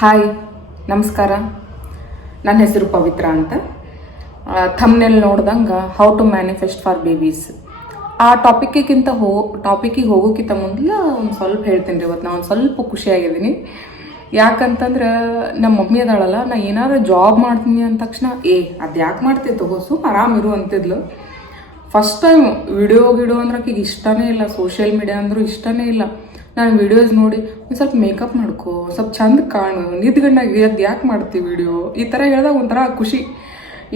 Hi, ನಮಸ್ಕಾರ. ನನ್ನ ಹೆಸರು ಪವಿತ್ರ ಅಂತ. ಥಂಬ್ನೇಲ್ ನೋಡ್ದಂಗೆ how to manifest for babies ಆ ಟಾಪಿಕ್ಕಿಂತ ಟಾಪಿಕ್ಕಿಗೆ ಹೋಗೋಕ್ಕಿಂತ ಮೊದಲು ಒಂದು ಸ್ವಲ್ಪ ಹೇಳ್ತೀನಿ ರೀ. ಇವತ್ತು ನಾನು ಒಂದು ಸ್ವಲ್ಪ ಖುಷಿಯಾಗಿದ್ದೀನಿ. ಯಾಕಂತಂದ್ರೆ ನಮ್ಮ ಮಮ್ಮಿ ಅದಾಳಲ್ಲ, ನಾ ಏನಾದರೂ ಜಾಬ್ ಮಾಡ್ತೀನಿ ಅಂದ ತಕ್ಷಣ ಅದು ಯಾಕೆ ಮಾಡ್ತೀವಿ ತಗೋ ಆರಾಮಿರು ಅಂತಿದ್ಲು. ಫಸ್ಟ್ ಟೈಮ್ ವಿಡಿಯೋ ಅಂದ್ರೆ ಆಕೆಗೆ ಇಷ್ಟನೇ ಇಲ್ಲ, ಸೋಷಿಯಲ್ ಮೀಡಿಯಾ ಅಂದರೂ ಇಷ್ಟನೇ ಇಲ್ಲ. ನಾನು ವಿಡಿಯೋಸ್ ನೋಡಿ ಒಂದು ಸ್ವಲ್ಪ ಮೇಕಪ್ ಮಾಡ್ಕೊ, ಸ್ವಲ್ಪ ಚಂದ ಕಾಣು, ನಿದ್ಗಂಡಾಗಿ ಅದು ಯಾಕೆ ಮಾಡ್ತೀವಿ ವಿಡಿಯೋ ಈ ಥರ ಹೇಳಿದಾಗ ಒಂಥರ ಖುಷಿ.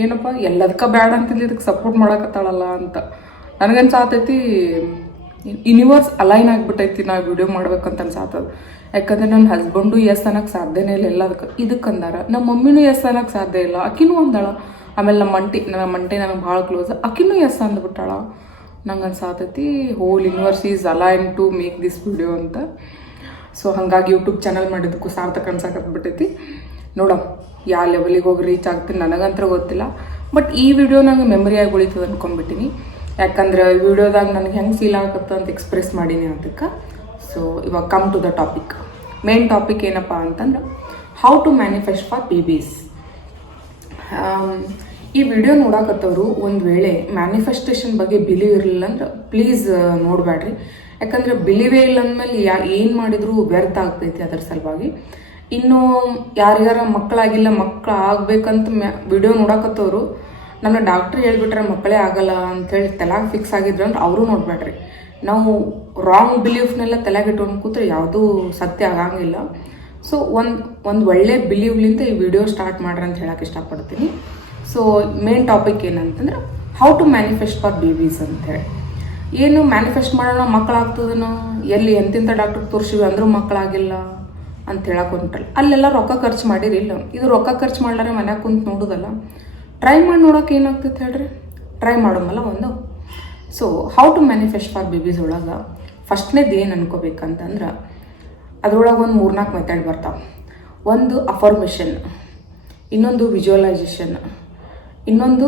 ಏನಪ್ಪ ಎಲ್ಲದಕ್ಕೆ ಬ್ಯಾಡ ಅಂತಿಲ್ಲ, ಇದಕ್ಕೆ ಸಪೋರ್ಟ್ ಮಾಡಕತ್ತಾಳಲ್ಲ ಅಂತ ನನಗನ್ಸಾತೈತಿ. ಯೂನಿವರ್ಸ್ ಅಲೈನ್ ಆಗಿಬಿಟ್ಟೈತಿ ನಾ ವಿಡಿಯೋ ಮಾಡ್ಬೇಕಂತ ಅನ್ಸಾತದ. ಯಾಕಂದ್ರೆ ನನ್ನ ಹಸ್ಬೆಂಡು ಎಸ್ ಅನ್ನೋಕ್ಕೆ ಸಾಧ್ಯನೇ ಇಲ್ಲ ಎಲ್ಲದಕ್ಕೆ. ಇದಕ್ಕೆ ಅಂದಾರ ನಮ್ಮ ಮಮ್ಮಿನೂ ಎಸ್ ಅನ್ನೋಕ್ಕೆ ಸಾಧ್ಯ ಇಲ್ಲ, ಆಕಿನೂ ಅಂದಾಳ. ಆಮೇಲೆ ನಮ್ಮ ಮಂಟಿ ನನಗೆ ಭಾಳ ಕ್ಲೋಸ್, ಆಕಿನೂ ಎಸ್ ಅಂದ್ಬಿಟ್ಟಾಳ. ನಂಗೆ ಅನ್ಸಾತೈತಿ whole universe is align to make this video ಅಂತ. ಸೊ ಹಾಗಾಗಿ ಯೂಟ್ಯೂಬ್ ಚಾನಲ್ ಮಾಡಿದ್ದಕ್ಕೂ ಸಾರ್ಥಕ ಅನ್ಸಾಕತ್ಬಿಟ್ಟೈತಿ. ನೋಡೋ ಯಾವ ಲೆವೆಲಿಗೆ ಹೋಗಿ ರೀಚ್ ಆಗ್ತೀನಿ ನನಗಂತ್ರ ಗೊತ್ತಿಲ್ಲ. ಬಟ್ ಈ ವಿಡಿಯೋ ನಂಗೆ ಮೆಮರಿಯಾಗಿ ಉಳಿತದೆ ಅಂದ್ಕೊಂಡ್ಬಿಟ್ಟಿನಿ. ಯಾಕಂದ್ರೆ ಈ ವಿಡಿಯೋದಾಗ ನನಗೆ ಹೆಂಗೆ ಫೀಲ್ ಆಗತ್ತೆ ಅಂತ ಎಕ್ಸ್ಪ್ರೆಸ್ ಮಾಡೀನಿ ಅದಕ್ಕೆ. ಸೊ ಇವಾಗ come to the topic. Main topic ಏನಪ್ಪ ಅಂತಂದ್ರೆ how to manifest for babies. ಈ ವಿಡಿಯೋ ನೋಡಕತ್ತವರು ಒಂದು ವೇಳೆ ಮ್ಯಾನಿಫೆಸ್ಟೇಷನ್ ಬಗ್ಗೆ ಬಿಲೀವ್ ಇರಲಿಲ್ಲ ಅಂದ್ರೆ ಪ್ಲೀಸ್ ನೋಡಬೇಡ್ರಿ. ಯಾಕಂದರೆ ಬಿಲೀವೇ ಇಲ್ಲ ಅಂದಮೇಲೆ ಏನು ಮಾಡಿದರೂ ವ್ಯರ್ಥ ಆಗ್ತೈತಿ. ಅದರ ಸಲುವಾಗಿ ಇನ್ನು ಯಾರ್ಯಾರ ಮಕ್ಕಳಾಗಿಲ್ಲ, ಮಕ್ಕಳು ಆಗ್ಬೇಕಂತ ವಿಡಿಯೋ ನೋಡಕತ್ತವರು ನನ್ನ ಡಾಕ್ಟ್ರ್ ಹೇಳ್ಬಿಟ್ರೆ ಮಕ್ಕಳೇ ಆಗಲ್ಲ ಅಂಥೇಳಿ ತಲೆಗೆ ಫಿಕ್ಸ್ ಆಗಿದ್ರು ಅಂದ್ರೆ ಅವರು ನೋಡಬೇಡ್ರಿ. ನಾವು ರಾಂಗ್ ಬಿಲೀಫ್ನೆಲ್ಲ ತಲೆಗೆ ಇಟ್ಕೊಂಡು ಕೂತ್ರೆ ಯಾವುದೂ ಸತ್ಯ ಆಗಂಗಿಲ್ಲ. ಸೊ ಒಂದು ಒಳ್ಳೆ ಬಿಲೀವ್ಲಿಂದ ಈ ವಿಡಿಯೋ ಸ್ಟಾರ್ಟ್ ಮಾಡ್ರಿ ಅಂತ ಹೇಳಕ್ಕೆ ಇಷ್ಟಪಡ್ತೀನಿ. ಸೊ ಮೇನ್ ಟಾಪಿಕ್ ಏನಂತಂದ್ರೆ how to manifest for babies ಅಂತೇಳಿ. ಏನು ಮ್ಯಾನಿಫೆಸ್ಟ್ ಮಾಡೋಣ ಮಕ್ಕಳಾಗ್ತದನೋ, ಎಲ್ಲಿ ಎಂತೆಂಥ ಡಾಕ್ಟ್ರಿಗೆ ತೋರಿಸಿವಿ ಅಂದರೂ ಮಕ್ಕಳಾಗಿಲ್ಲ ಅಂತ ಹೇಳಕ್ಕೆ ಹೊಂಟಲ್ಲ. ಅಲ್ಲೆಲ್ಲ ರೊಕ್ಕ ಖರ್ಚು ಮಾಡಿರಿಲ್ಲ. ಇದು ರೊಕ್ಕ ಖರ್ಚು ಮಾಡ್ಲಾರೆ ಮನ್ಯಾಗ ಕುಂತು ನೋಡೋದಲ್ಲ, ಟ್ರೈ ಮಾಡಿ ನೋಡೋಕೆ ಏನಾಗ್ತೈತೆ ಹೇಳ್ರಿ. ಟ್ರೈ ಮಾಡೋಮಲ್ಲ ಒಂದು. So how to manifest for babies ಒಳಗೆ ಫಸ್ಟ್ನೇದು ಏನು ಅನ್ಕೋಬೇಕಂತಂದ್ರೆ ಅದ್ರೊಳಗೆ ಒಂದು 3-4 ಮೆಥಡ್ ಬರ್ತಾವೆ. ಒಂದು ಅಫರ್ಮೇಷನ್, ಇನ್ನೊಂದು ವಿಜುವಲೈಸೇಷನ್, ಇನ್ನೊಂದು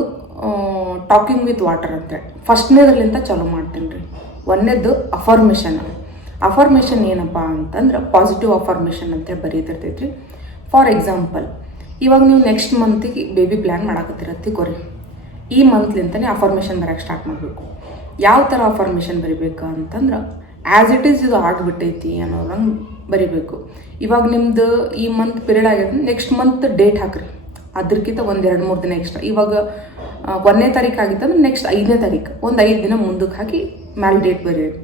ಟಾಕಿಂಗ್ ವಿತ್ ವಾಟರ್ ಅಂತೇಳಿ. ಫಸ್ಟ್ನೇದ್ರಲ್ಲಿಂದ ಚಾಲೂ ಮಾಡ್ತೀನಿ ರೀ. ಒಂದನೇದು ಅಫರ್ಮೇಷನ್ ಏನಪ್ಪ ಅಂತಂದ್ರೆ ಪಾಸಿಟಿವ್ ಅಫರ್ಮೇಷನ್ ಅಂತೇಳಿ ಬರೀತಿರ್ತೈತ್ರಿ. ಫಾರ್ ಎಕ್ಸಾಂಪಲ್, ಇವಾಗ ನೀವು ನೆಕ್ಸ್ಟ್ ಮಂತಿಗೆ ಬೇಬಿ ಪ್ಲ್ಯಾನ್ ಮಾಡಕತ್ತಿರತ್ತಿಕೋರಿ. ಈ ಮಂತ್ಲಿಂತನೇ ಅಫರ್ಮೇಷನ್ ಬರೋಕ್ಕೆ ಸ್ಟಾರ್ಟ್ ಮಾಡಬೇಕು. ಯಾವ ಥರ ಅಫರ್ಮೇಷನ್ ಬರಿಬೇಕು ಅಂತಂದ್ರೆ ಆ್ಯಸ್ ಇಟ್ ಈಸ್ ಇದು ಆಗಿಬಿಟ್ಟೈತಿ ಅನ್ನೋದಂಗೆ ಬರಿಬೇಕು. ಇವಾಗ ನಿಮ್ದು ಈ ಮಂತ್ ಪೀರಿಯಡ್ ಆಗಿದೆ, ನೆಕ್ಸ್ಟ್ ಮಂತ್ ಡೇಟ್ ಹಾಕ್ರಿ. ಅದಕ್ಕಿಂತ 1-2-3 ದಿನ ಎಕ್ಸ್ಟ್ರಾ. ಇವಾಗ 1ನೇ ತಾರೀಕು ಆಗಿತ್ತು ಅಂದ್ರೆ ನೆಕ್ಸ್ಟ್ 5ನೇ ತಾರೀಕು ಒಂದು 5 ದಿನ ಮುಂದಕ್ಕೆ ಹಾಕಿ ಮ್ಯಾಲೆ ಡೇಟ್ ಬರೀರಿ.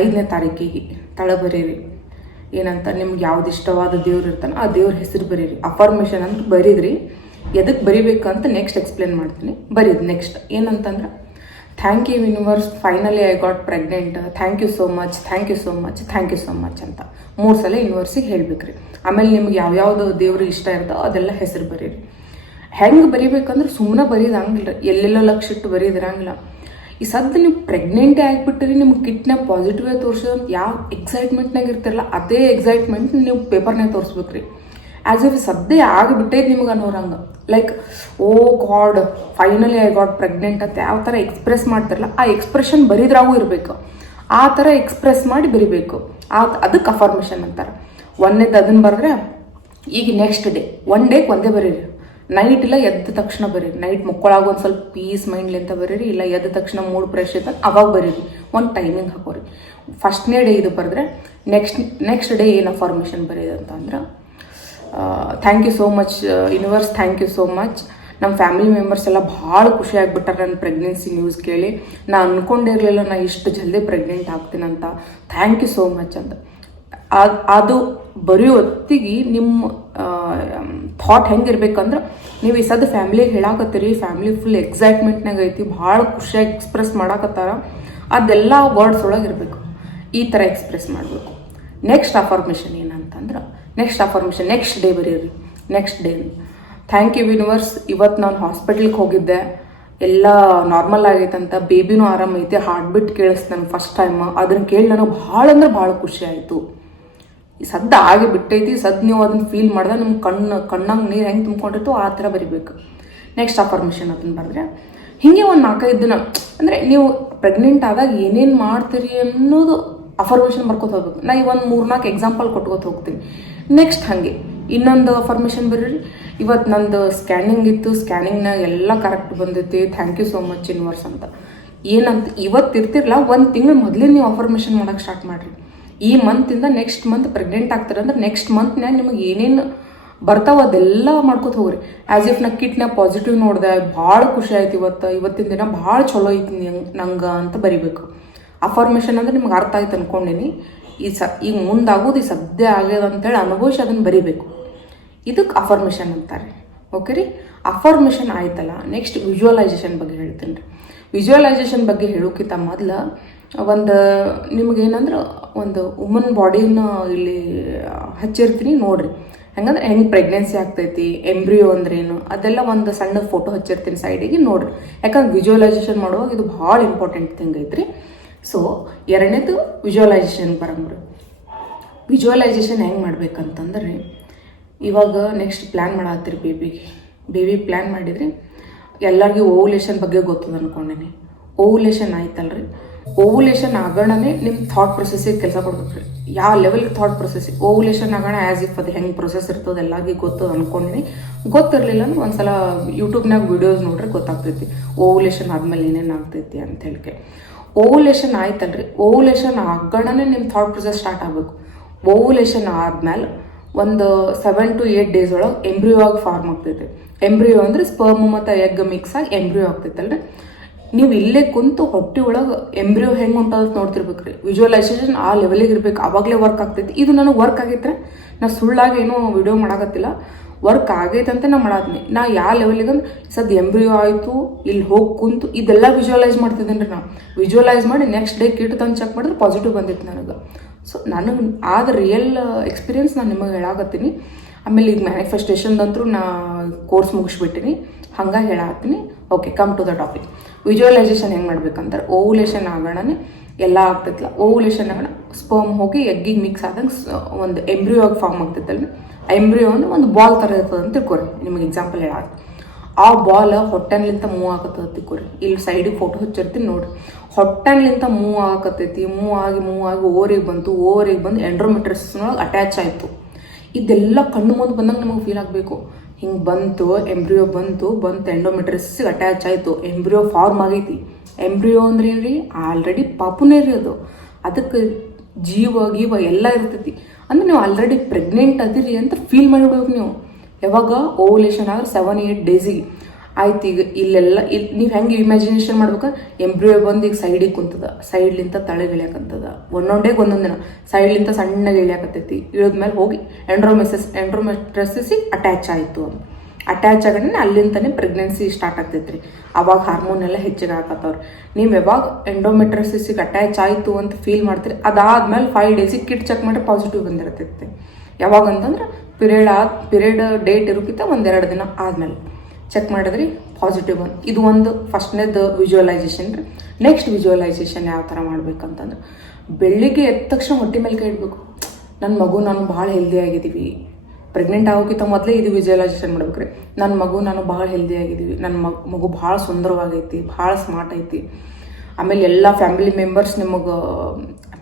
5ನೇ ತಾರೀಕಿಗೆ ತಳ ಬರೀರಿ. ಏನಂತ ನಿಮ್ಗೆ ಯಾವ್ದು ಇಷ್ಟವಾದ ದೇವ್ರು ಇರ್ತಾನೆ ಆ ದೇವ್ರ ಹೆಸರು ಬರೀರಿ. ಅಫರ್ಮೇಷನ್ ಅಂತ ಬರೀದ್ರಿ. ಎದಕ್ಕೆ ಬರಿಬೇಕು ಅಂತ ನೆಕ್ಸ್ಟ್ ಎಕ್ಸ್ಪ್ಲೇನ್ ಮಾಡ್ತೀನಿ. ಬರೀರಿ. ನೆಕ್ಸ್ಟ್ ಏನಂತಂದ್ರೆ thank you universe, finally I got pregnant, thank you so much, thank you so much, thank you so much ಅಂತ 3 ಸಲ ಯೂನಿವರ್ಸಿಗೆ ಹೇಳ್ಬೇಕ್ರಿ. ಆಮೇಲೆ ನಿಮ್ಗೆ ಯಾವ್ಯಾವ್ದು ದೇವ್ರು ಇಷ್ಟ ಇರ್ತೋ ಅದೆಲ್ಲ ಹೆಸರು ಬರೀರಿ. ಹೆಂಗೆ ಬರಿಬೇಕಂದ್ರೆ ಸುಮ್ಮನೆ ಬರೀದಂಗಿಲ್ಲ, ಎಲ್ಲೆಲ್ಲೋ ಲಕ್ಷ ಇಟ್ಟು ಬರೀದಿರಂಗಿಲ್ಲ. ಈ ಸದ್ಯ ನೀವು ಪ್ರೆಗ್ನೆಂಟೇ ಆಗಿಬಿಟ್ರಿ, ನಿಮ್ಗೆ ಕಿಟ್ನಾಗ ಪಾಸಿಟಿವೇ ತೋರಿಸೋದು ಯಾವ ಎಕ್ಸೈಟ್ಮೆಂಟ್ನಾಗ ಇರ್ತಿರಲ್ಲ ಅದೇ ಎಕ್ಸೈಟ್ಮೆಂಟ್ ನೀವು ಪೇಪರ್ನಾಗ ತೋರಿಸ್ಬೇಕ್ರಿ. ಆ್ಯಸ್ ಇಫ್ ಸದ್ಯ ಆಗಿಬಿಟ್ಟೈತೆ ನಿಮ್ಗೆ ಅನ್ನೋರಂಗೆ. Like oh God finally I got pregnant ಅಂತ ಯಾವ ಥರ ಎಕ್ಸ್ಪ್ರೆಸ್ ಮಾಡ್ತಿರಲ್ಲ ಆ ಎಕ್ಸ್ಪ್ರೆಷನ್ ಬರೀದ್ರಾಗೂ ಇರಬೇಕು. ಆ ಥರ ಎಕ್ಸ್ಪ್ರೆಸ್ ಮಾಡಿ ಬರಿಬೇಕು. ಅದಕ್ಕೆ ಅಫರ್ಮೇಷನ್ ಅಂತಾರೆ. ಒಂದೇದು ಅದನ್ನು ಬರೆದ್ರೆ ಈಗ ನೆಕ್ಸ್ಟ್ ಡೇ 1 ಡೇಗೆ ಒಂದೇ ಬರೀರಿ. ನೈಟ್ ಇಲ್ಲ ಎದ್ದ ತಕ್ಷಣ ಬರೀರಿ. ನೈಟ್ ಮಕ್ಕಳಾಗ ಒಂದು ಸ್ವಲ್ಪ ಪೀಸ್ ಮೈಂಡ್ಲಿ ಅಂತ ಬರೀರಿ. ಇಲ್ಲ ಎದ್ದ ತಕ್ಷಣ ಮೂಡ್ ಫ್ರೆಶ್ ಇದ್ದಾಗ ಅವಾಗ ಬರೀರಿ. ಒಂದು ಟೈಮಿಂಗ್ ಹಾಕೋರಿ. ಫಸ್ಟ್ನೇ ಡೇ ಇದು ಬರೆದ್ರೆ ನೆಕ್ಸ್ಟ್ ಡೇ ಏನು ಅಫರ್ಮೇಷನ್ ಬರೀದು ಅಂತಂದ್ರೆ thank you so much universe, thank you so much. ನಮ್ಮ ಫ್ಯಾಮಿಲಿ ಮೆಂಬರ್ಸ್ ಎಲ್ಲ ಭಾಳ ಖುಷಿ ಆಗಿಬಿಟ್ಟಾರೆ ನನ್ನ ಪ್ರೆಗ್ನೆನ್ಸಿ ನ್ಯೂಸ್ ಕೇಳಿ. ನಾನು ಅಂದ್ಕೊಂಡಿರಲಿಲ್ಲ ನಾ ಇಷ್ಟು ಜಲ್ದಿ ಪ್ರೆಗ್ನೆಂಟ್ ಆಗ್ತೀನಂತ. ಥ್ಯಾಂಕ್ ಯು ಸೋ ಮಚ್ ಅಂತ. ಅದು ಬರೆಯೋ ಹೊತ್ತಿಗೆ ನಿಮ್ಮ ಥಾಟ್ ಹೆಂಗಿರ್ಬೇಕಂದ್ರೆ ನೀವು ಈ ಸದ್ದು ಫ್ಯಾಮಿಲಿಗೆ ಹೇಳಾಕತ್ತೀರಿ, ಫ್ಯಾಮಿಲಿ ಫುಲ್ ಎಕ್ಸೈಟ್ಮೆಂಟ್ನಾಗ ಐತಿ, ಭಾಳ ಖುಷಿಯಾಗಿ ಎಕ್ಸ್ಪ್ರೆಸ್ ಮಾಡಾಕತ್ತಾರ, ಅದೆಲ್ಲ ವರ್ಡ್ಸ್ ಒಳಗೆ ಇರಬೇಕು. ಈ ಥರ ಎಕ್ಸ್ಪ್ರೆಸ್ ಮಾಡಬೇಕು. ನೆಕ್ಸ್ಟ್ ಅಫರ್ಮೇಷನ್ ಏನಂತಂದ್ರೆ ನೆಕ್ಸ್ಟ್ ಡೇ ಬರೀರಿ. Next day thank you universe, ಇವತ್ತು ನಾನು ಹಾಸ್ಪಿಟ್ಲಿಗೆ ಹೋಗಿದ್ದೆ, ಎಲ್ಲ ನಾರ್ಮಲ್ ಆಗೈತಂತ, ಬೇಬಿನೂ ಆರಾಮೈತಿ, ಹಾರ್ಟ್ ಬೀಟ್ ಕೇಳಿಸ್ತು ನನಗೆ ಫಸ್ಟ್ ಟೈಮ್. ಅದನ್ನು ಕೇಳಿ ನನಗೆ ಭಾಳ ಅಂದ್ರೆ ಭಾಳ ಖುಷಿ ಆಯಿತು. ಈ ಸದ್ದು ಆಗಿ ಬಿಟ್ಟೈತಿ, ನೀವು ಅದನ್ನು ಫೀಲ್ ಮಾಡಿದ್ರೆ ನಿಮ್ಮ ಕಣ್ಣಾಗ ನೀರು ಹೆಂಗೆ ತುಂಬ್ಕೊಂಡಿರ್ತೋ ಆ ಥರ ಬರಿಬೇಕು. ನೆಕ್ಸ್ಟ್ ಅಫರ್ಮೇಷನ್ ಅದನ್ನು ಬರೆದ್ರೆ ಹೀಗೆ ಒಂದು 4-5 ದಿನ ಅಂದರೆ ನೀವು ಪ್ರೆಗ್ನೆಂಟ್ ಆದಾಗ ಏನೇನು ಮಾಡ್ತೀರಿ ಅನ್ನೋದು ಅಫರ್ಮೇಷನ್ ಬರ್ಕೋತ ಹೋಗ್ಬೇಕು. ನಾ ಈ ಒಂದು 3-4 ಎಕ್ಸಾಂಪಲ್ ಕೊಟ್ಕೋತ ಹೋಗ್ತೀನಿ. ನೆಕ್ಸ್ಟ್ ಹಾಗೆ ಇನ್ನೊಂದು ಅಫರ್ಮೇಷನ್ ಬರೀರಿ, ಇವತ್ತು ನಂದು ಸ್ಕ್ಯಾನಿಂಗ್ ಇತ್ತು, ಸ್ಕ್ಯಾನಿಂಗ್ನಾಗ ಎಲ್ಲ ಕರೆಕ್ಟ್ ಬಂದೈತಿ, thank you so much universe ಅಂತ. ಏನಂತ ಇವತ್ತು ಇರ್ತಿರಲ್ಲ, ಒಂದು ತಿಂಗಳು ಮೊದಲೇ ನೀವು ಅಫರ್ಮೇಷನ್ ಮಾಡೋಕೆ ಸ್ಟಾರ್ಟ್ ಮಾಡಿರಿ. ಈ ಮಂತಿಂದ ನೆಕ್ಸ್ಟ್ ಮಂತ್ ಪ್ರೆಗ್ನೆಂಟ್ ಆಗ್ತಾರೆ ಅಂದ್ರೆ ನೆಕ್ಸ್ಟ್ ಮಂತ್ನ್ಯಾಗ ನಿಮಗೆ ಏನೇನು ಬರ್ತಾವ ಅದೆಲ್ಲ ಮಾಡ್ಕೊತ ಹೋಗ್ರಿ. ಆ್ಯಸ್ ಇಫ್ ನಾ ಕಿಟ್ನಾಗ ಪಾಸಿಟಿವ್ ನೋಡಿದೆ, ಭಾಳ ಖುಷಿ ಆಯ್ತು, ಇವತ್ತಿನ ದಿನ ಭಾಳ ಚಲೋ ಐತಿ ನಂಗೆ ಅಂತ ಬರಿಬೇಕು. ಅಫರ್ಮೇಷನ್ ಅಂದ್ರೆ ನಿಮ್ಗೆ ಅರ್ಥ ಆಯ್ತು ಅನ್ಕೊಂಡೀನಿ. ಈಗ ಮುಂದಾಗೋದು ಈ ಸದ್ಯ ಆಗ್ಯದ ಅಂತೇಳಿ ಅನುಭವಿಸಿ ಅದನ್ನು ಬರಿಬೇಕು. ಇದಕ್ಕೆ ಅಫರ್ಮೇಷನ್ ಅಂತಾರೆ. ಓಕೆ ರೀ, ಅಫರ್ಮೇಷನ್ ಆಯ್ತಲ್ಲ, ನೆಕ್ಸ್ಟ್ ವಿಜುವಲೈಸೇಷನ್ ಬಗ್ಗೆ ಹೇಳ್ತೀನಿ ರೀ. ವಿಜುವಲೈಸೇಷನ್ ಬಗ್ಗೆ ಹೇಳೋಕ್ಕಿಂತ ಮೊದಲು ಒಂದು ನಿಮಗೇನಂದ್ರೆ ಒಂದು ವುಮನ್ ಬಾಡಿನ ಇಲ್ಲಿ ಹಚ್ಚಿರ್ತೀನಿ ನೋಡ್ರಿ. ಹೆಂಗಂದ್ರೆ ಹೆಂಗೆ ಪ್ರೆಗ್ನೆನ್ಸಿ ಆಗ್ತೈತಿ, ಎಂಬ್ರಿಯೋ ಅಂದ್ರೇನು, ಅದೆಲ್ಲ ಒಂದು ಸಣ್ಣ ಫೋಟೋ ಹಚ್ಚಿರ್ತೀನಿ ಸೈಡಿಗೆ ನೋಡ್ರಿ. ಯಾಕಂದ್ರೆ ವಿಜುವಲೈಸೇಷನ್ ಮಾಡುವಾಗ ಇದು ಭಾಳ ಇಂಪಾರ್ಟೆಂಟ್ ಥಿಂಗ್ ಐತ್ರಿ. ಸೊ ಎರಡನೇದು ವಿಜುವಲೈಸೇಷನ್ ಬರಂಬ್ರಿ. ವಿಜುವಲೈಸೇಷನ್ ಹೆಂಗೆ ಮಾಡ್ಬೇಕಂತಂದ್ರೆ, ಇವಾಗ ನೆಕ್ಸ್ಟ್ ಪ್ಲ್ಯಾನ್ ಮಾಡತ್ತೀರಿ ಬೇಬಿ ಪ್ಲ್ಯಾನ್ ಮಾಡಿದ್ರಿ. ಎಲ್ಲರಿಗೂ ಓವುಲೇಷನ್ ಬಗ್ಗೆ ಗೊತ್ತದ ಅನ್ಕೊಂಡೇನಿ. ಓವುಲೇಷನ್ ಆಯ್ತಲ್ರಿ, ಓವುಲೇಷನ್ ಆಗೋಣನೇ ನಿಮ್ಮ ಥಾಟ್ ಪ್ರೊಸೆಸ್ಸಿಗೆ ಕೆಲಸ ಕೊಡ್ಬೇಕು ರೀ. ಯಾವ ಲೆವೆಲ್ಗೆ ಥಾಟ್ ಪ್ರೊಸೆಸ್, ಓವುಲೇಷನ್ ಆಗೋಣ ಆ್ಯಸ್ ಇಫ್ ಅದು ಹೆಂಗೆ ಪ್ರೊಸೆಸ್ ಇರ್ತದೆ ಎಲ್ಲರಿಗೂ ಗೊತ್ತದ ಅನ್ಕೊಂಡಿನಿ. ಗೊತ್ತಿರಲಿಲ್ಲ ಅಂದ್ರೆ ಒಂದ್ಸಲ ಯೂಟ್ಯೂಬ್ನಾಗ ವಿಡಿಯೋಸ್ ನೋಡ್ರಿ ಗೊತ್ತಾಗ್ತೈತಿ ಓವುಲೇಷನ್ ಆದಮೇಲೆ ಏನೇನು ಆಗ್ತೈತಿ ಅಂತ ಹೇಳಿಕೆ. ಓವುಲೇಷನ್ ಆಯ್ತಲ್ರಿ, ಓವುಲೇಷನ್ ಆಗೋಣನೇ ನಿಮ್ಮ ಥಾಟ್ ಪ್ರೊಸೆಸ್ ಸ್ಟಾರ್ಟ್ ಆಗಬೇಕು. ಓವುಲೇಷನ್ ಆದ್ಮೇಲೆ ಒಂದು 7 to 8 days ಒಳಗೆ ಎಂಬ್ರಿಯೋ ಆಗಿ ಫಾರ್ಮ್ ಆಗ್ತೈತೆ. ಎಂಬ್ರಿಯೋ ಅಂದರೆ ಸ್ಪರ್ಮ್ ಮತ್ತು ಎಗ್ ಮಿಕ್ಸ್ ಆಗಿ ಎಂಬ್ರಿಯೋ ಆಗ್ತೈತಲ್ರಿ. ನೀವು ಇಲ್ಲೇ ಕುಂತು ಹೊಟ್ಟೆ ಒಳಗೆ ಎಂಬ್ರಿಯೋ ಹೆಂಗೆ ಉಂಟು ನೋಡ್ತಿರ್ಬೇಕು ರೀ. ವಿಜುವಲೈಸೇಷನ್ ಆ ಲೆವೆಲಿಗೆ ಇರ್ಬೇಕು, ಆವಾಗಲೇ ವರ್ಕ್ ಆಗ್ತೈತಿ. ಇದು ನನಗೆ ವರ್ಕ್ ಆಗೈತೆ, ನಾ ಸುಳ್ಳಾಗಿ ಏನೋ ವಿಡಿಯೋ ಮಾಡಾಕತ್ತಿಲ್ಲ, ವರ್ಕ್ ಆಗೈತೆ ಅಂತ ನಾ ಮಾಡತ್ನಿ. ನಾ ಯಾವ ಲೆವೆಲಿಗೆ ಅಂದ್ರೆ ಸದ್ಯ ಎಂಬ್ರಿಯೋ ಆಯಿತು, ಇಲ್ಲಿ ಹೋಗಿ ಕುಂತು ಇದೆಲ್ಲ ವಿಜುವಲೈಸ್ ಮಾಡ್ತಿದ್ದೇನೆ ರೀ. ನಾ ವಿಜುವಲೈಸ್ ಮಾಡಿ ನೆಕ್ಸ್ಟ್ ಡೇ ಕಿಟ್ ತಂದು ಚೆಕ್ ಮಾಡಿದ್ರೆ ಪಾಸಿಟಿವ್ ಬಂದಿತ್ತು ನನಗೆ. ಸೊ ನನಗೆ ಆದ ರಿಯಲ್ ಎಕ್ಸ್ಪೀರಿಯನ್ಸ್ ನಾನು ನಿಮಗೆ ಹೇಳಾಕತ್ತೀನಿ. ಆಮೇಲೆ ಈಗ ಮ್ಯಾನಿಫೆಸ್ಟೇಷನ್ದಂತೂ ನಾ ಕೋರ್ಸ್ ಮುಗಿಸ್ಬಿಟ್ಟಿನಿ, ಹಂಗಾಗಿ ಹೇಳಾಕತ್ತೀನಿ. Okay, come to the topic. Visualization ಹೆಂಗೆ ಮಾಡ್ಬೇಕಂತಾರೆ, ಓವುಲೇಷನ್ ಆಗೋಣನೇ ಎಲ್ಲ ಆಗ್ತೈತಿಲ್ಲ. ಓವುಲೇಷನ್ ಆಗೋಣ ಸ್ಪರ್ಮ್ ಹೋಗಿ ಎಗ್ಗಿಗೆ ಮಿಕ್ಸ್ ಆದಂಗೆ ಒಂದು ಎಂಬ್ರಿಯೋ ಆಗಿ ಫಾರ್ಮ್ ಆಗ್ತೈತಲ್ಲ. ಎಂಬ್ರಿಯೋ ಅಂದ್ರೆ ಒಂದು ಬಾಲ್ ಥರ ಇರ್ತದೆ ಅಂತ ತಿಳ್ಕೊರಿ. ನಿಮಗೆ ಎಕ್ಸಾಂಪಲ್ ಹೇಳ, ಆ ಬಾಲ್ ಹೊಟ್ಟೆನ್ಲಿಂತ ಮೂವ್ ಆಗತ್ತದ ತಿಳ್ಕೊರಿ. ಇಲ್ಲಿ ಸೈಡಿಗೆ ಫೋಟೋ ಹಚ್ಚಿರ್ತೀನಿ ನೋಡ್ರಿ. ಹೊಟ್ಟೆನ್ಲಿಂತ ಮೂವ್ ಆಗಕತ್ತೈತಿ, ಮೂವ್ ಆಗಿ ಓವರಿಗೆ ಬಂದು ಎಂಡ್ರೋಮೆಟ್ರಿಯಸ್ನೊಳಗೆ ಅಟ್ಯಾಚ್ ಆಯಿತು. ಇದೆಲ್ಲ ಕಣ್ಣು ಮುಂದೆ ಬಂದಂಗೆ ನಮಗೆ ಫೀಲ್ ಆಗಬೇಕು. ಹಿಂಗೆ ಬಂತು ಎಂಬ್ರಿಯೋ ಬಂತು ಎಂಡೋಮೆಟ್ರಿಯಸ್ಸಿಗೆ ಅಟ್ಯಾಚ್ ಆಯಿತು, ಎಂಬ್ರಿಯೋ ಫಾರ್ಮ್ ಆಗೈತಿ. ಎಂಬ್ರಿಯೋ ಅಂದ್ರೆ ಏನ್ರಿ, ಆಲ್ರೆಡಿ ಪಾಪುನೇ ರೀ ಅದು. ಅದಕ್ಕೆ ಜೀವ ಎಲ್ಲ ಇರ್ತೈತಿ. ಅಂದ್ರೆ ನೀವು ಆಲ್ರೆಡಿ ಪ್ರೆಗ್ನೆಂಟ್ ಅದಿರಿ ಅಂತ ಫೀಲ್ ಮಾಡಿಬಿಡ್ಬೇಕು ನೀವು. ಯಾವಾಗ ಓವುಲೇಷನ್ ಆದ್ರೆ 7-8 days ಆಯ್ತು. ಈಗ ಇಲ್ಲೆಲ್ಲ ನೀವು ಹೆಂಗೆ ಇಮ್ಯಾಜಿನೇಷನ್ ಮಾಡ್ಬೇಕು, ಎಂಬ್ರಿಯೋ ಬಂದು ಈಗ ಸೈಡಿಗೆ ಕುಂತದ, ಸೈಡ್ಲಿಂತ ತಳಗೆ ಇಳಿಯಾಕಂತದ, ಒಂದೊಂದೇ ಒಂದೊಂದು ದಿನ ಸೈಡ್ಲಿಂತ ಸಣ್ಣಗೆ ಇಳಿಯಾಕತ್ತೈತಿ. ಇಳಿದ್ಮೇಲೆ ಹೋಗಿ ಎಂಡ್ರೋಮೆಟ್ರಿಯಸ್ಸಿಗೆ ಅಟ್ಯಾಚ್ ಆಯಿತು. ಅಟ್ಯಾಚ್ ಆಗೋಣ ಅಲ್ಲಿಂದನೇ ಪ್ರೆಗ್ನೆನ್ಸಿ ಸ್ಟಾರ್ಟ್ ಆಗ್ತೈತೆ ರೀ. ಅವಾಗ ಹಾರ್ಮೋನ್ ಎಲ್ಲ ಹೆಚ್ಚಿಗೆ ಹಾಕತ್ತವ್ರು. ನೀವು ಯಾವಾಗ ಎಂಡೋಮೆಟ್ರಿಯಸ್ಸಿಗೆ ಅಟ್ಯಾಚ್ ಆಯಿತು ಅಂತ ಫೀಲ್ ಮಾಡ್ತೀರಿ, ಅದಾದ್ಮೇಲೆ 5 days ಕಿಟ್ ಚೆಕ್ ಮಾಡಿ ಪಾಸಿಟಿವ್ ಬಂದಿರ್ತೈತೆ. ಯಾವಾಗ ಅಂತಂದ್ರೆ ಪಿರಿಯಡ್ ಡೇಟ್ ಇರೋಕ್ಕಿಂತ 1-2 ದಿನ ಆದಮೇಲೆ ಚೆಕ್ ಮಾಡಿದ್ರಿ ಪಾಸಿಟಿವ್ ಬಂದು. ಇದು ಒಂದು ಫಸ್ಟ್ನೇದು ವಿಜುವಲೈಸೇಷನ್ ರೀ. ನೆಕ್ಸ್ಟ್ ವಿಜುವಲೈಸೇಷನ್ ಯಾವ ಥರ ಮಾಡ್ಬೇಕಂತಂದ್ರೆ, ಬೆಳಿಗ್ಗೆ ಎದ್ದ ತಕ್ಷಣ ಹೊಟ್ಟೆ ಮೇಲೆ ಕೈ ಇಡಬೇಕು. ನನ್ನ ಮಗು ನಾನು ಭಾಳ ಹೆಲ್ದಿ ಆಗಿದ್ದೀವಿ. ಪ್ರೆಗ್ನೆಂಟ್ ಆಗೋಕ್ಕಿಂತ ಮೊದಲೇ ಇದು ವಿಜುವಲೈಸೇಷನ್ ಮಾಡ್ಬೇಕು ರೀ. ನನ್ನ ಮಗು ನಾನು ಭಾಳ ಹೆಲ್ದಿ ಆಗಿದ್ದೀವಿ, ನನ್ನ ಮಗು ಭಾಳ ಸುಂದರವಾಗೈತಿ, ಭಾಳ ಸ್ಮಾರ್ಟ್ ಐತಿ. ಆಮೇಲೆ ಎಲ್ಲ ಫ್ಯಾಮಿಲಿ ಮೆಂಬರ್ಸ್ ನಿಮಗೆ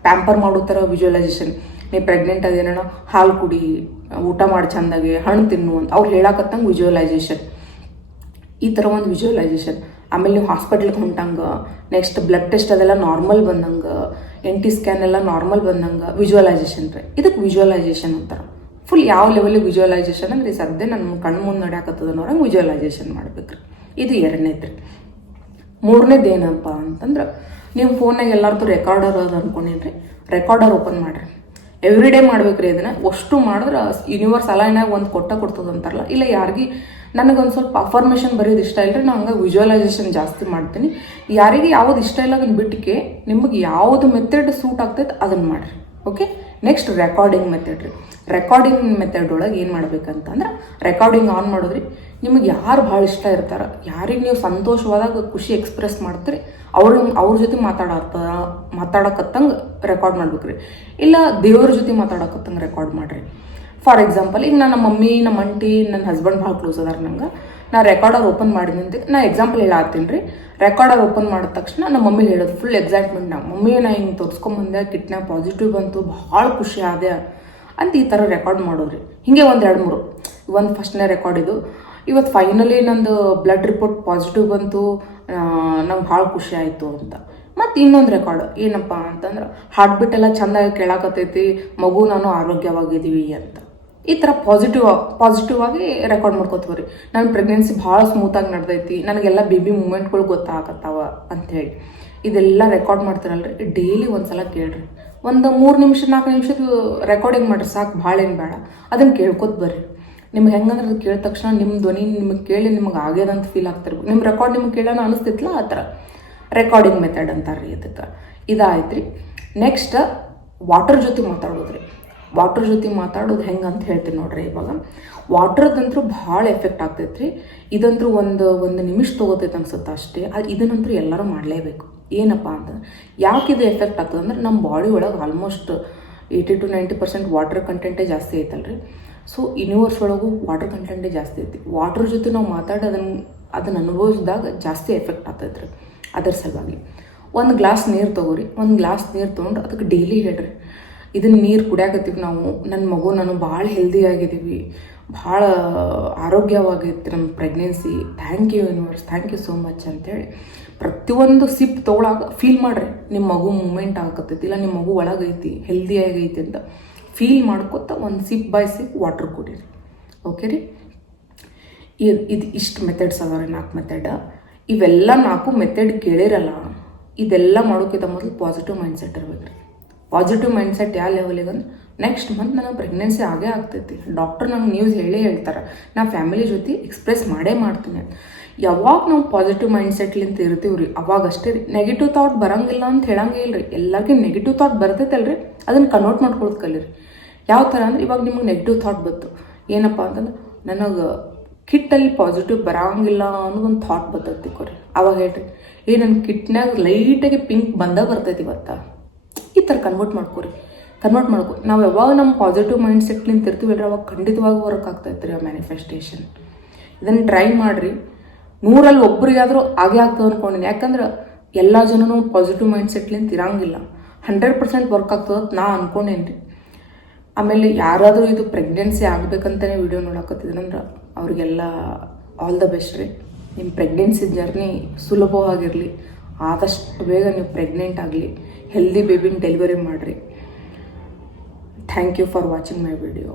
ಪ್ಯಾಂಪರ್ ಮಾಡೋ ಥರ ವಿಜುವಲೈಸೇಷನ್. ನೀವು ಪ್ರೆಗ್ನೆಂಟ್ ಅದೇನೋ ಹಾಲು ಕುಡಿ, ಊಟ ಮಾಡಿ ಚೆಂದಾಗಿ, ಹಣ್ಣು ತಿನ್ನು ಅಂತ ಅವ್ರು ಹೇಳಕತ್ತಂಗೆ ವಿಜುವಲೈಸೇಷನ್. ಈ ಥರ ಒಂದು ವಿಜುವಲೈಸೇಷನ್. ಆಮೇಲೆ ನೀವು ಹಾಸ್ಪಿಟ್ಲಿಗೆ ಹೊಂಟಂಗೆ, ನೆಕ್ಸ್ಟ್ ಬ್ಲಡ್ ಟೆಸ್ಟ್ ಅದೆಲ್ಲ ನಾರ್ಮಲ್ ಬಂದಂಗೆ, NT ಸ್ಕ್ಯಾನ್ ಎಲ್ಲ ನಾರ್ಮಲ್ ಬಂದಂಗೆ ವಿಜುವಲೈಸೇಷನ್ ರೀ. ಇದಕ್ಕೆ ವಿಜುವಲೈಸೇಷನ್ ಅಂತಾರೆ. ಫುಲ್ ಯಾವ ಲೆವೆಲಿಗೆ ವಿಜುವಲೈಸೇಷನ್ ಅಂದ್ರೆ ಸದ್ಯ ನನ್ನ ಕಣ್ಣು ಮುಂದೆ ನಡೆಯಾಕತ್ತದ ನೋಡಂಗೆ ವಿಜುವಲೈಸೇಷನ್ ಮಾಡ್ಬೇಕ್ರಿ. ಇದು ಎರಡನೇದು ರೀ. ಮೂರನೇದು ಏನಪ್ಪ ಅಂತಂದ್ರೆ, ನಿಮ್ಮ ಫೋನ್ನಾಗ ಎಲ್ಲರದ್ದು ರೆಕಾರ್ಡರ್ ಅದು ಅನ್ಕೊಂಡೇನ್ರಿ, ರೆಕಾರ್ಡರ್ ಓಪನ್ ಮಾಡಿರಿ. ಎವ್ರಿ ಡೇ ಮಾಡ್ಬೇಕ್ರಿ ಇದನ್ನು. ಅಷ್ಟು ಮಾಡಿದ್ರೆ ಯೂನಿವರ್ಸ್ ಅಲೈನಾಗ ಒಂದು ಕೊಡ್ತದೆ ಅಂತಾರಲ್ಲ, ಇಲ್ಲ ಯಾರಿಗೆ ನನಗೊಂದು ಸ್ವಲ್ಪ ಅಫರ್ಮೇಷನ್ ಬರೆಯೋದು ಇಷ್ಟ ಇಲ್ಲ ರೀ, ನಾನು ಹಂಗೆ ವಿಜುವಲೈಸೇಷನ್ ಜಾಸ್ತಿ ಮಾಡ್ತೀನಿ. ಯಾರಿಗೆ ಯಾವ್ದು ಇಷ್ಟ ಇಲ್ಲ ಅದನ್ನು ಬಿಟ್ಟಿಗೆ ನಿಮಗೆ ಯಾವುದು ಮೆಥಡ್ ಸೂಟ್ ಆಗ್ತೈತೆ ಅದನ್ನು ಮಾಡಿರಿ. ಓಕೆ, ನೆಕ್ಸ್ಟ್ ರೆಕಾರ್ಡಿಂಗ್ ಮೆಥಡ್ ರೀ. ರೆಕಾರ್ಡಿಂಗ್ ಮೆಥಡ್ ಒಳಗೆ ಏನು ಮಾಡ್ಬೇಕಂತಂದ್ರೆ, ರೆಕಾರ್ಡಿಂಗ್ ಆನ್ ಮಾಡೋದ್ರಿ. ನಿಮಗೆ ಯಾರು ಭಾಳ ಇಷ್ಟ ಇರ್ತಾರ, ಯಾರಿಗೆ ನೀವು ಸಂತೋಷವಾದಾಗ ಖುಷಿ ಎಕ್ಸ್ಪ್ರೆಸ್ ಮಾಡ್ತೀರಿ, ಅವ್ರ ಜೊತೆ ಮಾತಾಡಕತ್ತಂಗೆ ರೆಕಾರ್ಡ್ ಮಾಡ್ಬೇಕ್ರಿ. ಇಲ್ಲ ದೇವ್ರ ಜೊತೆ ಮಾತಾಡಕತ್ತಂಗೆ ರೆಕಾರ್ಡ್ ಮಾಡಿರಿ. ಫಾರ್ ಎಕ್ಸಾಂಪಲ್, ಈಗ ನನ್ನ ಮಮ್ಮಿ, ನಮ್ಮ ಅಂಟಿ, ನನ್ನ ಹಸ್ಬೆಂಡ್ ಭಾಳ ಕ್ಲೋಸ್ ಅದಾರ ನಂಗೆ. ನಾ ರೆಕಾರ್ಡರ್ ಓಪನ್ ಮಾಡಿದಂತೆ ನಾ ಎಕ್ಸಾಂಪಲ್ ಹೇಳತ್ತೀನಿ ರೀ. ರೆಕಾರ್ಡರ್ ಓಪನ್ ಮಾಡಿದ ತಕ್ಷಣ ನಮ್ಮ ಮಮ್ಮಿ ಹೇಳೋದು ಫುಲ್ ಎಕ್ಸೈಟ್ಮೆಂಟ್. ನಾ ಮಮ್ಮಿ ನಾ ಹಿಂಗೆ ತೋರಿಸ್ಕೊಂಬಂದೆ, ಕಿಟ್ನಾಗ ಪಾಸಿಟಿವ್ ಬಂತು, ಭಾಳ ಖುಷಿ ಆದೆ ಅಂತ ಈ ಥರ ರೆಕಾರ್ಡ್ ಮಾಡೋರಿ. ಹೀಗೆ ಒಂದು 2-3 ಒಂದು ಫಸ್ಟ್ನೇ ರೆಕಾರ್ಡ್ ಇದು. ಇವತ್ತು ಫೈನಲಿ ನಂದು ಬ್ಲಡ್ ರಿಪೋರ್ಟ್ ಪಾಸಿಟಿವ್ ಬಂತು, ನಂಗೆ ಭಾಳ ಖುಷಿ ಆಯಿತು ಅಂತ. ಮತ್ತು ಇನ್ನೊಂದು ರೆಕಾರ್ಡ್ ಏನಪ್ಪ ಅಂತಂದ್ರೆ ಹಾರ್ಟ್ ಬೀಟ್ ಎಲ್ಲ ಚೆಂದಾಗಿ ಕೇಳಾಕತ್ತೈತಿ, ಮಗು ನಾನು ಆರೋಗ್ಯವಾಗಿದ್ದೀವಿ ಅಂತ. ಈ ಥರ ಪಾಸಿಟಿವ್ ಆಗಿ ರೆಕಾರ್ಡ್ ಮಾಡ್ಕೋತೀವಿ ರೀ. ನನ್ನ ಪ್ರೆಗ್ನೆನ್ಸಿ ಭಾಳ ಸ್ಮೂತಾಗಿ ನಡೆದೈತಿ, ನನಗೆಲ್ಲ ಬೇಬಿ ಮೂಮೆಂಟ್ಗಳು ಗೊತ್ತಾಗತ್ತಾವ ಅಂಥೇಳಿ ಇದೆಲ್ಲ ರೆಕಾರ್ಡ್ ಮಾಡ್ತಾರಲ್ರಿ. ಡೈಲಿ ಒಂದ್ಸಲ ಕೇಳ್ರಿ, ಒಂದು 3 ನಿಮಿಷ 4 ನಿಮಿಷದ ರೆಕಾರ್ಡಿಂಗ್ ಮಾಡಿರಿ ಸಾಕು, ಭಾಳ ಏನು ಬೇಡ. ಅದನ್ನು ಕೇಳ್ಕೊತ ಬರ್ರಿ. ನಿಮ್ಗೆ ಹೆಂಗಂದ್ರೆ ಅದು ಕೇಳಿದ ತಕ್ಷಣ ನಿಮ್ಮ ಧ್ವನಿ ನಿಮಗೆ ಕೇಳಿ ನಿಮಗೆ ಆಗ್ಯದಂತ ಫೀಲ್ ಆಗ್ತಿರ್ಬೇಕು. ನಿಮ್ಮ ರೆಕಾರ್ಡ್ ನಿಮ್ಗೆ ಕೇಳೋಣ ಅನಿಸ್ತಿತ್ತಲ್ಲ, ಆ ಥರ ರೆಕಾರ್ಡಿಂಗ್ ಮೆಥಡ್ ಅಂತಾರೆ ರೀ ಇದಕ್ಕೆ. ಇದಾಯ್ತು ರೀ. ನೆಕ್ಸ್ಟ್ ವಾಟರ್ ಜೊತೆ ಮಾತಾಡೋದ್ರಿ. ವಾಟರ್ ಜೊತೆ ಮಾತಾಡೋದು ಹೆಂಗೆ ಅಂತ ಹೇಳ್ತೀನಿ ನೋಡ್ರಿ. ಇವಾಗ ವಾಟರ್ದಂತೂ ಭಾಳ ಎಫೆಕ್ಟ್ ಆಗ್ತೈತೆ ರೀ. ಇದಂತೂ ಒಂದು ನಿಮಿಷ ತೊಗೋತೈತೆ ಅನ್ಸುತ್ತೆ ಅಷ್ಟೇ. ಇದನ್ನಂತೂ ಎಲ್ಲರೂ ಮಾಡಲೇಬೇಕು. ಏನಪ್ಪ ಅಂತಂದ್ರೆ ಯಾಕೆ ಇದು ಎಫೆಕ್ಟ್ ಆಗ್ತದೆ ಅಂದ್ರೆ ನಮ್ಮ ಬಾಡಿ ಒಳಗೆ ಆಲ್ಮೋಸ್ಟ್ 80 to 90% ವಾಟರ್ ಕಂಟೆಂಟೇ ಜಾಸ್ತಿ ಐತಲ್ರಿ. ಸೊ ಯೂನಿವರ್ಸ್ ಒಳಗೂ ವಾಟರ್ ಕಂಟೆಂಟೇ ಜಾಸ್ತಿ ಐತಿ. ವಾಟರ್ ಜೊತೆ ನಾವು ಮಾತಾಡಿ ಅದನ್ನು ಅನುಭವಿಸಿದಾಗ ಜಾಸ್ತಿ ಎಫೆಕ್ಟ್ ಆಗ್ತೈತೆ ರೀ. ಅದರ ಸಲುವಾಗಿ ಒಂದು ಗ್ಲಾಸ್ ನೀರು ತೊಗೋರಿ. ಒಂದು ಗ್ಲಾಸ್ ನೀರು ತೊಗೊಂಡು ಅದಕ್ಕೆ ಡೈಲಿ ಹೇಳ್ರಿ, ಇದನ್ನು ನೀರು ಕುಡಿಯಾಕತ್ತೀವಿ ನಾವು, ನನ್ನ ಮಗು ನಾನು ಭಾಳ ಹೆಲ್ದಿಯಾಗಿದ್ದೀವಿ, ಭಾಳ ಆರೋಗ್ಯವಾಗೈತಿ ನಮ್ಮ pregnancy, thank you universe, thank you so much ಅಂತೇಳಿ ಪ್ರತಿಯೊಂದು ಸಿಪ್ ತೊಗೊಳಾಗ ಫೀಲ್ ಮಾಡಿರಿ. ನಿಮ್ಮ ಮಗು ಮೂಮೆಂಟ್ ಆಗಕತ್ತೈತಿ, ಇಲ್ಲ ನಿಮ್ಮ ಮಗು ಒಳಗೈತಿ, ಹೆಲ್ದಿಯಾಗೈತಿ ಅಂತ ಫೀಲ್ ಮಾಡ್ಕೊತ ಒಂದು ಸಿಪ್ ಬೈ ಸಿಪ್ ವಾಟ್ರ್ ಕುಡೀರಿ. ಓಕೆ ರೀ. ಇದು ಇಷ್ಟು ಮೆಥಡ್ಸ್ ಅದಾವ ರೀ, 4 ಮೆಥಡ್. ಇವೆಲ್ಲ 4 ಮೆಥಡ್ ಕೇಳಿರಲ್ಲ, ಇದೆಲ್ಲ ಮಾಡೋಕ್ಕಿಂತ ಮೊದಲು ಪಾಸಿಟಿವ್ ಮೈಂಡ್ಸೆಟ್ ಇರ್ಬೇಕು ರೀ. ಪಾಸಿಟಿವ್ ಮೈಂಡ್ಸೆಟ್ ಯಾವ ಲೆವೆಲಿಗೆ ಅಂದ್ರೆ ನೆಕ್ಸ್ಟ್ ಮಂತ್ ನನಗೆ ಪ್ರೆಗ್ನೆನ್ಸಿ ಆಗೇ ಆಗ್ತೈತಿ, ಡಾಕ್ಟರ್ ನಂಗೆ ನ್ಯೂಸ್ ಹೇಳ್ತಾರೆ, ನಾ ಫ್ಯಾಮಿಲಿ ಜೊತೆ ಎಕ್ಸ್ಪ್ರೆಸ್ ಮಾಡೇ ಮಾಡ್ತೀನಿ. ಯಾವಾಗ ನಾವು ಪಾಸಿಟಿವ್ ಮೈಂಡ್ಸೆಟ್ಲಿಂತ ಇರ್ತೀವಿ ರೀ ಅವಾಗಷ್ಟೇ ರೀ. ನೆಗೆಟಿವ್ ಥಾಟ್ ಬರೋಂಗಿಲ್ಲ ಅಂತ ಹೇಳಂಗೆ ಇಲ್ಲ ರೀ. ಎಲ್ಲರಿಗೂ ನೆಗೆಟಿವ್ ಥಾಟ್ ಬರ್ತೈತಲ್ರಿ, ಅದನ್ನು ಕನ್ವರ್ಟ್ ಮಾಡ್ಕೊಳ್ಳೋದು ಕಲೀರಿ. ಯಾವ ಥರ ಅಂದ್ರೆ ಇವಾಗ ನಿಮಗೆ ನೆಗೆಟಿವ್ ಥಾಟ್ ಬಂತು, ಏನಪ್ಪ ಅಂತಂದ್ರೆ ನನಗೆ ಕಿಟ್ಟಲ್ಲಿ ಪಾಸಿಟಿವ್ ಬರೋಂಗಿಲ್ಲ ಅನ್ನೋದೊಂದು ಥಾಟ್ ಬರ್ತೈತಿ ಕೊರಿ. ಅವಾಗ ಹೇಳ್ರಿ, ನನ್ನ ಕಿಟ್ನಾಗ ಲೈಟಾಗಿ ಪಿಂಕ್ ಬರ್ತೈತಿ ಇವತ್ತು, ಈ ಥರ ಕನ್ವರ್ಟ್ ಮಾಡ್ಕೊರಿ. ನಾವು ಯಾವಾಗ ನಮ್ಮ ಪಾಸಿಟಿವ್ ಮೈಂಡ್ಸೆಟ್ಲಿಂತ ಇರ್ತೀವಲ್ರಿ ಅವಾಗ ಖಂಡಿತವಾಗಿ ವರ್ಕ್ ಆಗ್ತೈತೆ ರೀ ಆ ಮ್ಯಾನಿಫೆಸ್ಟೇಷನ್. ಇದನ್ನು ಟ್ರೈ ಮಾಡಿರಿ. 100ರಲ್ಲಿ ಒಬ್ಬರಿಗಾದರೂ ಆಗೇ ಆಗ್ತದೆ ಅಂದ್ಕೊಂಡಿನಿ. ಯಾಕಂದ್ರೆ ಎಲ್ಲ ಜನನೂ ಪಾಸಿಟಿವ್ ಮೈಂಡ್ಸೆಟ್ಲಿಂತ ಇರಂಗಿಲ್ಲ. 100% ವರ್ಕ್ ಆಗ್ತದೆ ಅಂತ ನಾ ಅನ್ಕೊಂಡೇನಿ ರೀ. ಆಮೇಲೆ ಯಾರಾದರೂ ಇದು ಪ್ರೆಗ್ನೆನ್ಸಿ ಆಗಬೇಕಂತಲೇ ವಿಡಿಯೋ ನೋಡಕತ್ತಿದ್ರಂದ್ರೆ ಅವ್ರಿಗೆಲ್ಲ ಆಲ್ ದ ಬೆಸ್ಟ್ ರೀ. ನಿಮ್ಮ ಪ್ರೆಗ್ನೆನ್ಸಿ ಜರ್ನಿ ಸುಲಭವಾಗಿರಲಿ, ಆದಷ್ಟು ಬೇಗ ನೀವು ಪ್ರೆಗ್ನೆಂಟ್ ಆಗಲಿ, ಹೆಲ್ದಿ ಬೇಬಿನ ಡೆಲಿವರಿ ಮಾಡಿರಿ. Thank you for watching my video.